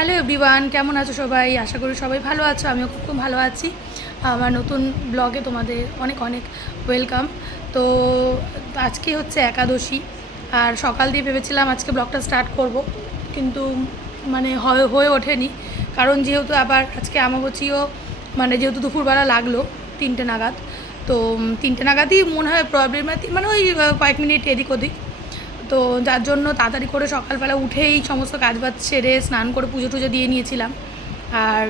Hello everyone, কেমন আছো সবাই? আশা করি সবাই ভালো আছো, আমিও খুব খুব ভালো আছি। আমার নতুন ব্লগে তোমাদের অনেক অনেক ওয়েলকাম। তো আজকে হচ্ছে একাদশী, আর সকাল দিয়ে ভেবেছিলাম আজকে ব্লগটা স্টার্ট করব, কিন্তু মানে হয়ে হয়ে ওঠেনি। কারণ যেহেতু আবার আজকে আমাবচিও মানে যেহেতু দুপুরবেলা লাগল তিনটে নাগাদ, তো তিনটে নাগাদই মনে হয় প্রবলেম মানে ওই কয়েক মিনিট এদিক ওদিক। তো যার জন্য তাড়াতাড়ি করে সকালবেলা উঠেই সমস্ত কাজ বাজ সেরে স্নান করে পুজো টুজো দিয়ে নিয়েছিলাম। আর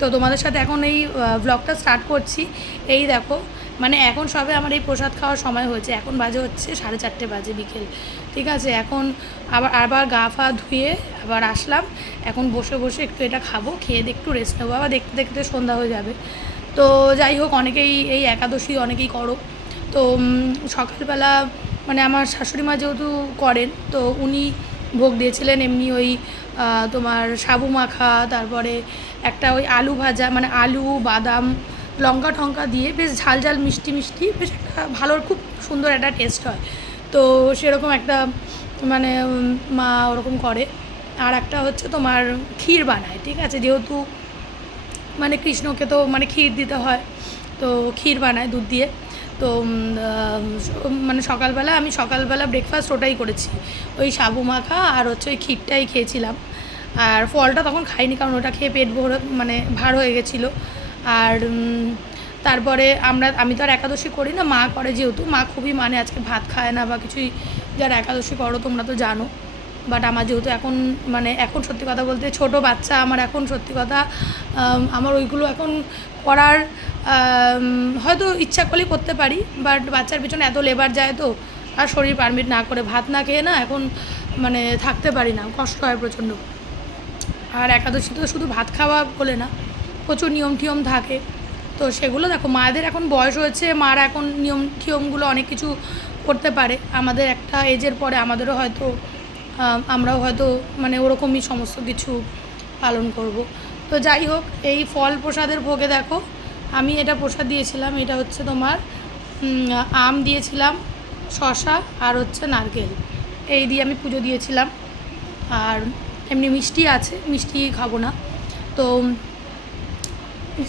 তো তোমাদের সাথে এখন এই ব্লগটা স্টার্ট করছি। এই দেখো মানে এখন সবে আমার এই প্রসাদ খাওয়ার সময় হয়েছে। এখন বাজে হচ্ছে সাড়ে চারটে বাজে বিকেল। ঠিক আছে, এখন আবার আবার গা ফা ধুয়ে আবার আসলাম। এখন বসে বসে একটু এটা খাব, খেয়ে একটু রেস্ট নেব। আবার দেখতে দেখতে সন্ধ্যা হয়ে যাবে। তো যাই হোক, অনেকেই এই একাদশী অনেকেই করো। তো সকালবেলা মানে আমার শাশুড়ি মা যেহেতু করেন, তো উনি ভোগ দিয়েছিলেন এমনি ওই তোমার সাবু মাখা, তারপরে একটা ওই আলু ভাজা মানে আলু, বাদাম, লঙ্কা টঙ্কা দিয়ে বেশ ঝাল ঝাল মিষ্টি মিষ্টি বেশ একটা ভালো খুব সুন্দর একটা টেস্ট হয়। তো সেরকম একটা মানে মা ওরকম করে। আর একটা হচ্ছে তোমার ক্ষীর বানায়, ঠিক আছে? যেহেতু মানে কৃষ্ণকে তো মানে ক্ষীর দিতে হয়, তো ক্ষীর বানায় দুধ দিয়ে। তো মানে সকালবেলা আমি সকালবেলা ব্রেকফাস্ট ওটাই করেছি। ওই সাবু মাখা আর হচ্ছে ওই ক্ষীরটাই খেয়েছিলাম। আর ফলটা তখন খাইনি কারণ ওটা খেয়ে পেট ভরে মানে ভার হয়ে গেছিল। আর তারপরে আমরা, আমি তো আর একাদশী করি না, মা করে যেহেতু। মা খুবই মানে আজকে ভাত খায় না বা কিছুই। যারা একাদশী করো তোমরা তো জানো। বাট আমার যেহেতু এখন মানে এখন সত্যি কথা বলতে ছোট বাচ্চা, আমার এখন সত্যি কথা আমার ওইগুলো এখন করার হয়তো ইচ্ছা করলেই করতে পারি, বাট বাচ্চার পিছনে এত লেবার যায় তো, আর শরীর পারমিট না করে ভাত না খেয়ে না এখন মানে থাকতে পারি না, কষ্ট হয় প্রচণ্ড। আর একাদশী তো শুধু ভাত খাওয়া বলে না, প্রচুর নিয়ম টিয়ম থাকে। তো সেগুলো দেখো, মায়েদের এখন বয়স হয়েছে, মারা এখন নিয়ম টিয়মগুলো অনেক কিছু করতে পারে। আমাদের একটা এজের পরে আমাদেরও হয়তো আমরাও হয়তো মানে ওরকমই সমস্ত কিছু পালন করব। তো যাই হোক, এই ফল প্রসাদের ভোগে দেখো, আমি এটা প্রসাদ দিয়েছিলাম, এটা হচ্ছে তোমার আম দিয়েছিলাম শশা আর হচ্ছে নারকেল। এই দিয়ে আমি পুজো দিয়েছিলাম। আর এমনি মিষ্টি আছে, মিষ্টি খাব না। তো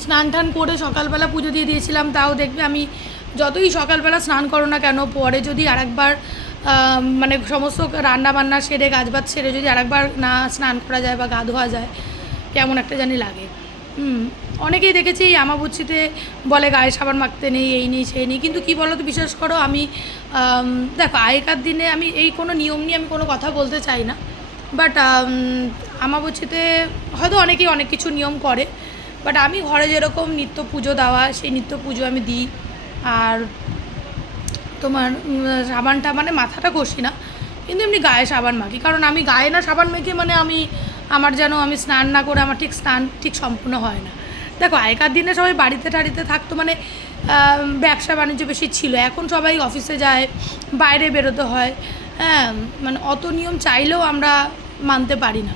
স্নান টান করে সকালবেলা পুজো দিয়ে দিয়েছিলাম, তাও দেখবে আমি যতই সকালবেলা স্নান করো না কেন, পরে যদি আরেকবার মানে সমস্ত রান্না বান্না সেরে গাছবাজ সেরে যদি আরেকবার না স্নান করা যায় বা গা ধোয়া যায়, কেমন একটা জানি লাগে। অনেকেই দেখেছি এই আমাবুচ্ছিতে বলে গায়ে সাবান মাখতে নেই, এই নেই, সেই নেই, কিন্তু কি বলো তো বিশ্বাস করো আমি দেখো আগেকার দিনে আমি এই কোনো নিয়ম নিয়ে আমি কোনো কথা বলতে চাই না বাট আমাবুচ্ছিতে হয়তো অনেকেই অনেক কিছু নিয়ম করে বাট আমি ঘরে যেরকম নিত্য পুজো দেওয়া সেই নিত্য পুজো আমি দিই, আর তোমার সাবানটা মানে মাথাটা ঘষি না, কিন্তু এমনি গায়ে সাবান মাখি। কারণ আমি গায়ে না সাবান মেখে মানে আমি, আমার যেন আমি স্নান না করে আমার ঠিক স্নান ঠিক সম্পূর্ণ হয় না। দেখো, আগেকার দিনে সবাই বাড়িতে টাড়িতে থাকতো মানে ব্যবসা বাণিজ্য বেশি ছিল। এখন সবাই অফিসে যায়, বাইরে বেরোতে হয় হ্যাঁ মানে অত নিয়ম চাইলেও আমরা মানতে পারি না।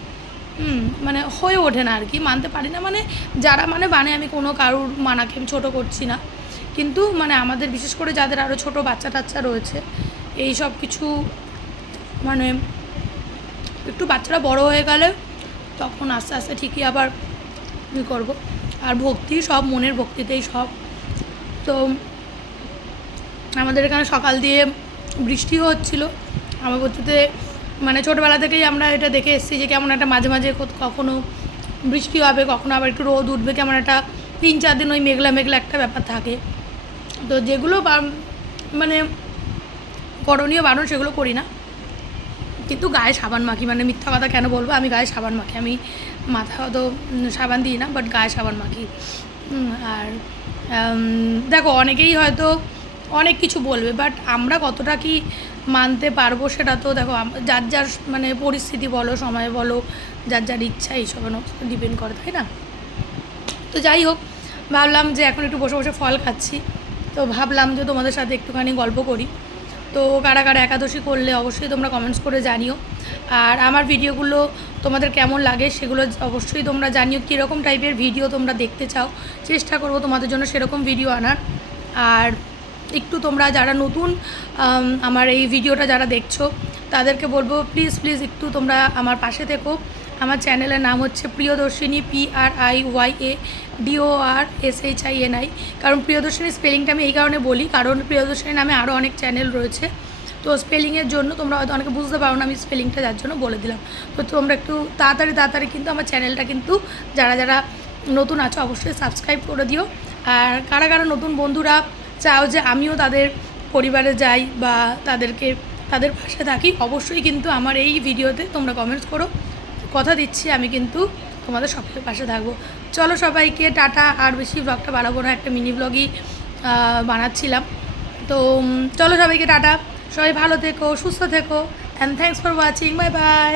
মানে হয়ে ওঠে না আর কি, মানতে পারি না। মানে যারা মানে বানে, আমি কোনো কারুর মানাকে আমি ছোটো করছি না। কিন্তু মানে আমাদের বিশেষ করে যাদের আরও ছোট বাচ্চা টাচ্চা রয়েছে, এই সব কিছু মানে একটু বাচ্চারা বড় হয়ে গেলে তখন আস্তে আস্তে ঠিকই আবার ই করব। আর ভক্তি সব, মনের ভক্তিতেই সব। তো আমাদের এখানে সকাল দিয়ে বৃষ্টিও হচ্ছিল। আমার বলতে মানে ছোটোবেলা থেকেই আমরা এটা দেখে এসেছি যে কেমন একটা মাঝে মাঝে কখনো বৃষ্টি হবে, কখনো আবার একটু রোদ উঠবে, কেমন একটা তিন চার দিন ওই মেঘলা মেঘলা একটা ব্যাপার থাকে। তো যেগুলো মানে করণীয় বারণ সেগুলো করি না। কিন্তু গায়ে সাবান মাখি মানে মিথ্যা কথা কেন বলব? আমি গায়ে সাবান মাখি, আমি মাথা তো সাবান দিই না বাট গায়ে সাবান মাখি। আর দেখো, অনেকেই হয়তো অনেক কিছু বলবে বাট আমরা কতটা কি মানতে পারব সেটা তো দেখো যার যার মানে পরিস্থিতি বলো, সময় বলো, যার যার ইচ্ছা এইসবের ডিপেন্ড করে, তাই না? তো যাই হোক, ভাবলাম যে এখন একটু বসে বসে ফল খাচ্ছি। তো ভাবলাম যে তোমাদের সাথে একটুখানি গল্প করি। তো কারা কারা একাদশী করলে অবশ্যই তোমরা কমেন্টস করে জানিও। আর আমার ভিডিওগুলো তোমাদের কেমন লাগে সেগুলো অবশ্যই তোমরা জানিও। কীরকম টাইপের ভিডিও তোমরা দেখতে চাও, চেষ্টা করব তোমাদের জন্য সেরকম ভিডিও আনার। আর একটু তোমরা যারা নতুন আমার এই ভিডিওটা যারা দেখছ, তাদেরকে বলব প্লিজ প্লিজ একটু তোমরা আমার পাশে থেকো। আমার চ্যানেলের নাম হচ্ছে Priyadarshini P R I Y A D O R S H I N I কারণ প্রিয়দর্শিনী স্পেলিংটা আমি এই কারণে বলি, কারণ প্রিয়দর্শিনী নামে আরও অনেক চ্যানেল রয়েছে। তো স্পেলিংয়ের জন্য তোমরা হয়তো অনেকে বুঝতে পারো না আমি স্পেলিংটা যার জন্য বলে দিলাম। তো তোমরা একটু তাড়াতাড়ি তাড়াতাড়ি কিন্তু আমার চ্যানেলটা কিন্তু যারা যারা নতুন আছো অবশ্যই সাবস্ক্রাইব করে দিও। আর কারা কারা নতুন বন্ধুরা চাও যে আমিও তাদের পরিবারে যাই বা তাদেরকে, তাদের পাশে থাকি, অবশ্যই কিন্তু আমার এই ভিডিওতে তোমরা কমেন্টস করো। কথা দিচ্ছি, আমি কিন্তু তোমাদের সকলের পাশে থাকব। চলো সবাইকে টাটা, আর বেশি ব্লগটা বাড়াবো না, একটা মিনি ব্লগই বানাচ্ছিলাম। তো চলো সবাইকে টাটা। সবাই ভালো থেকো, সুস্থ থেকো and thanks for watching bye bye